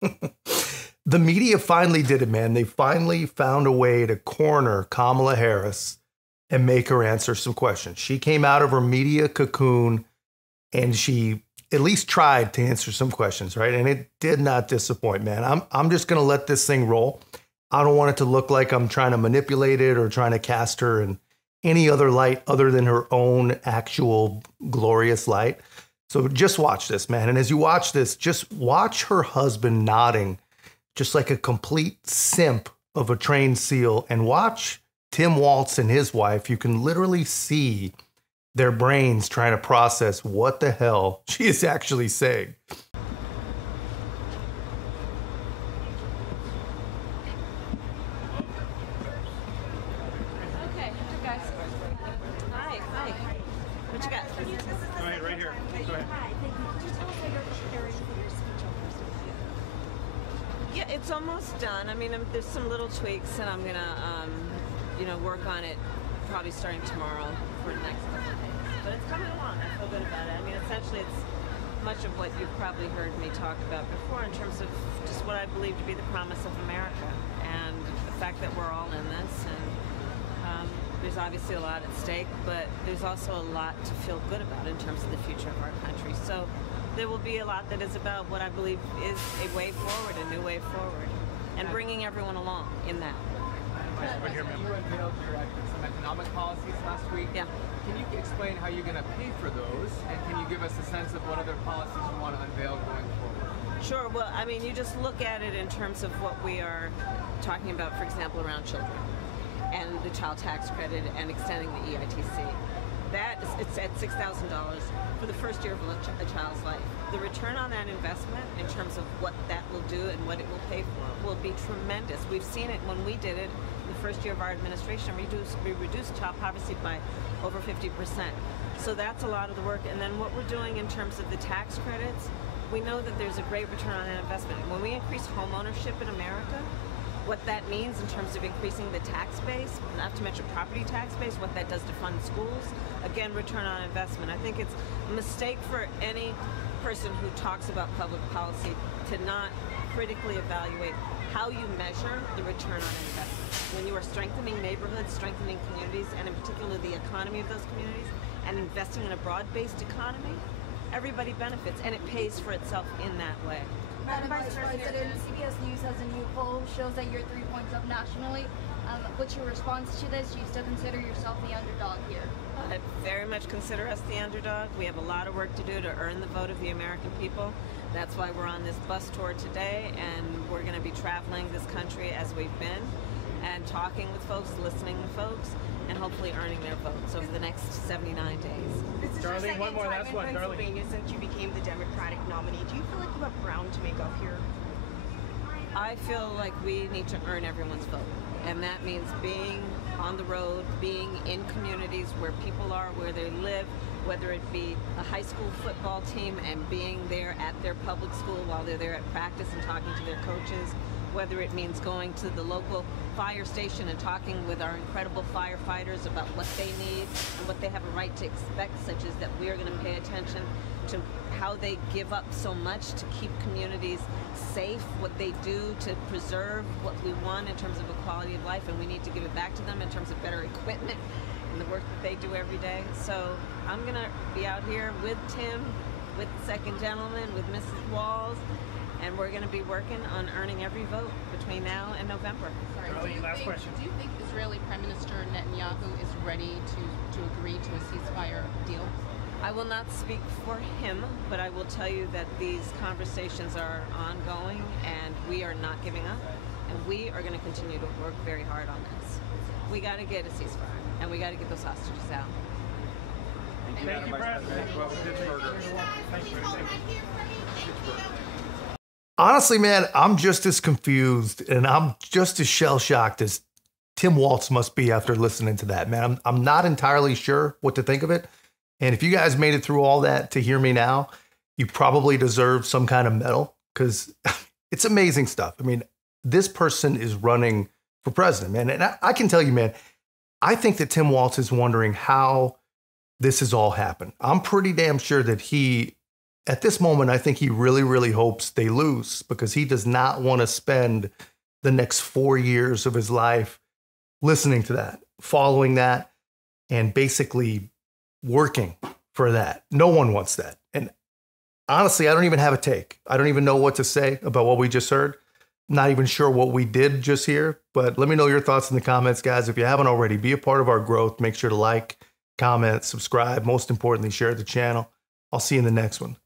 The media finally did it, man. They finally found a way to corner Kamala Harris and make her answer some questions. She came out of her media cocoon and she at least tried to answer some questions, right? And it did not disappoint, man. I'm just going to let this thing roll. I don't want it to look like I'm trying to manipulate it or trying to cast her in any other light other than her own actual glorious light. So just watch this, man. And as you watch this, just watch her husband nodding, just like a complete simp of a trained SEAL. And watch Tim Walz and his wife. You can literally see their brains trying to process what the hell she is actually saying. Okay, guys. Hi. What you got? Go ahead, right here. Go ahead. Hi, thank you. Could you tell us how you're preparing for your speech on Thursday? Yeah, it's almost done. I mean, there's some little tweaks, and I'm gonna, work on it probably starting tomorrow for the next couple of days. But it's coming along. I feel good about it. I mean, essentially, it's much of what you've probably heard me talk about before in terms of just what I believe to be the promise of America and the fact that we're all in this. And there's obviously a lot at stake, but there's also a lot to feel good about in terms of the future of our country. So there will be a lot that is about what I believe is a way forward, a new way forward, and bringing everyone along in that. Right here, ma'am. You unveiled some economic policies last week. Yeah. Can you explain how you're going to pay for those, and can you give us a sense of what other policies you want to unveil going forward? Sure. Well, I mean, you just look at it in terms of what we are talking about, for example, around children and the child tax credit and extending the EITC. It's at $6,000 for the first year of a child's life. The return on that investment in terms of what that will do and what it will pay for will be tremendous. We've seen it when we did it in the first year of our administration. We reduced child poverty by over 50%. So that's a lot of the work. And then what we're doing in terms of the tax credits, we know that there's a great return on that investment. When we increase home ownership in America, what that means in terms of increasing the tax base, not to mention property tax base, what that does to fund schools, again, return on investment. I think it's a mistake for any person who talks about public policy to not critically evaluate how you measure the return on investment. When you are strengthening neighborhoods, strengthening communities, and in particular the economy of those communities, and investing in a broad-based economy, everybody benefits, and it pays for itself in that way. Madam Vice President, CBS News has a new poll, shows that you're 3 points up nationally. What's your response to this? Do you still consider yourself the underdog here? I very much consider us the underdog. We have a lot of work to do to earn the vote of the American people. That's why we're on this bus tour today, and we're going to be traveling this country as we've been, and talking with folks, listening to folks, and hopefully earning their votes over the next 79 days. This is your second time in Pennsylvania since you became the Democratic nominee. Do you feel like you have ground to make up here? I feel like we need to earn everyone's vote, and that means being on the road, being in communities where people are, where they live, whether it be a high school football team and being there at their public school while they're there at practice and talking to their coaches, whether it means going to the local fire station and talking with our incredible firefighters about what they need and what they have a right to expect, such as that we are going to pay attention to how they give up so much to keep communities safe, what they do to preserve what we want in terms of a quality of life, and we need to give it back to them in terms of better equipment and the work that they do every day. So I'm going to be out here with Tim, with the second gentleman, with Mrs. Walz, and we're going to be working on earning every vote between now and November. Charlie, last question. Do you think Israeli Prime Minister Netanyahu is ready to agree to a ceasefire deal? I will not speak for him, but I will tell you that these conversations are ongoing and we are not giving up, and we are going to continue to work very hard on this. We got to get a ceasefire, and we got to get those hostages out. Thank you, President. Honestly, man, I'm just as confused and I'm just as shell-shocked as Tim Walz must be after listening to that, man. I'm not entirely sure what to think of it. And if you guys made it through all that to hear me now, you probably deserve some kind of medal, because it's amazing stuff. I mean, this person is running for president, man. And I can tell you, man, I think that Tim Walz is wondering how this has all happened. I'm pretty damn sure that he at this moment, I think he really, really hopes they lose because he does not want to spend the next 4 years of his life listening to that, following that, and basically working for that. No one wants that. And honestly, I don't even have a take. I don't even know what to say about what we just heard. Not even sure what we did just here, but let me know your thoughts in the comments, guys. If you haven't already, be a part of our growth. Make sure to like, comment, subscribe. Most importantly, share the channel. I'll see you in the next one.